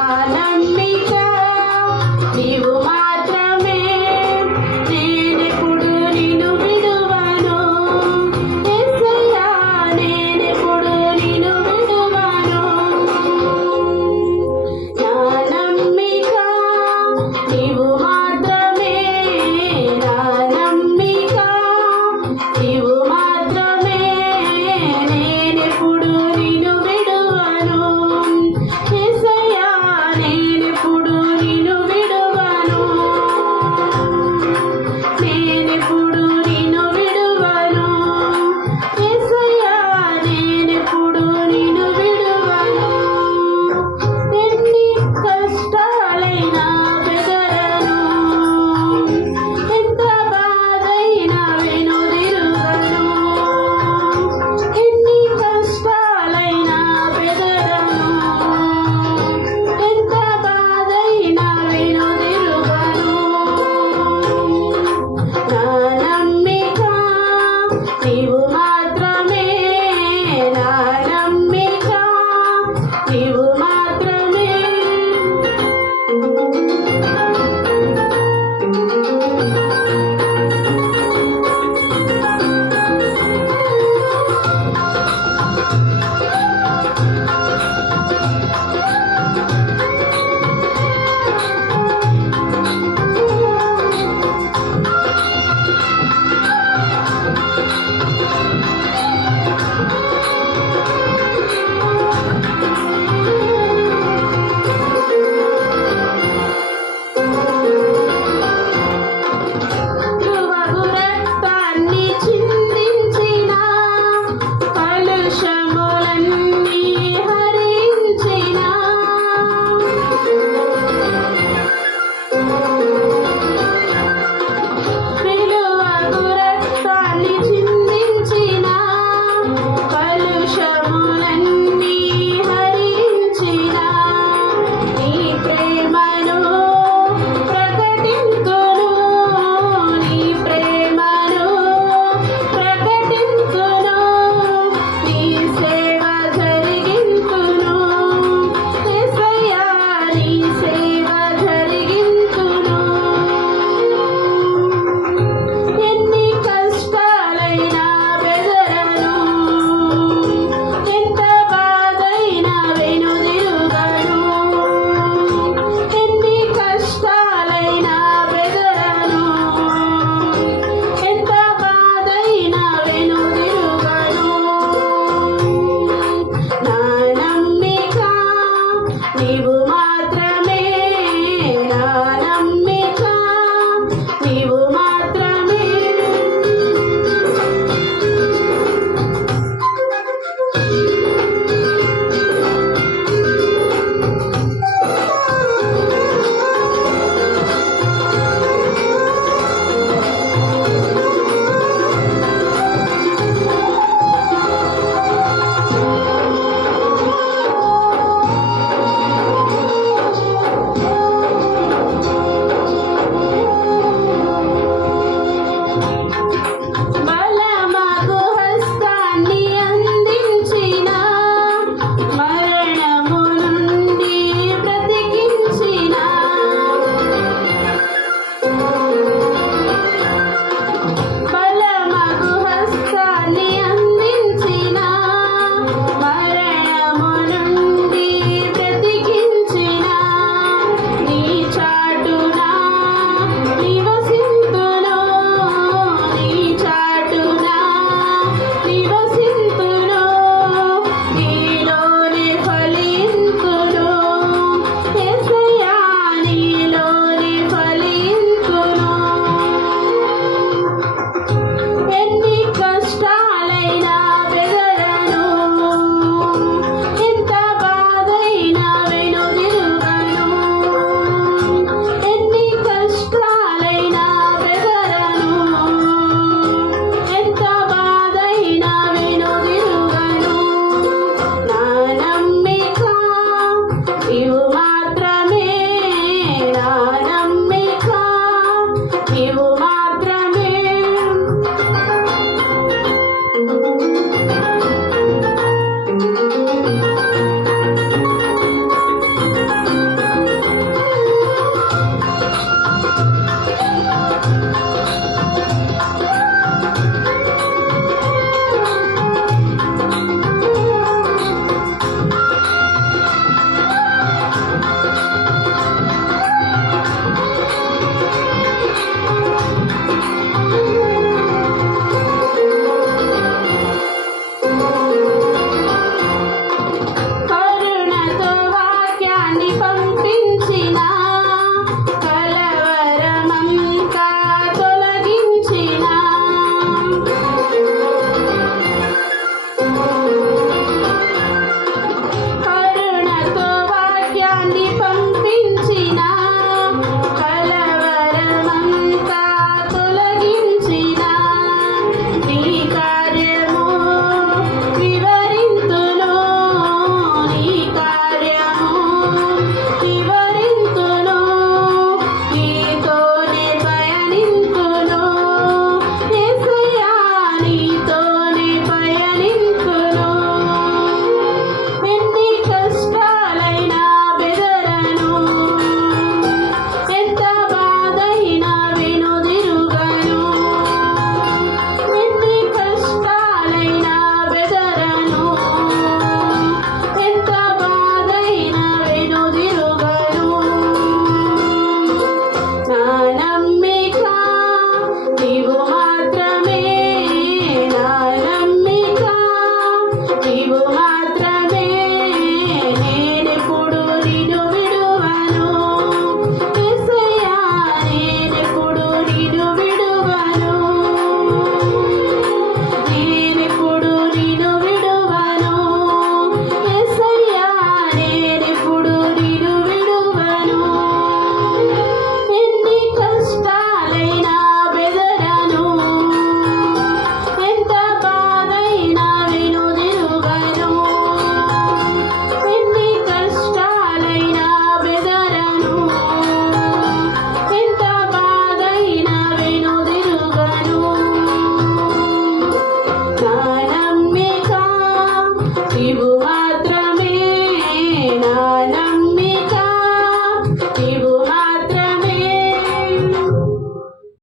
ఆనందించ నీవు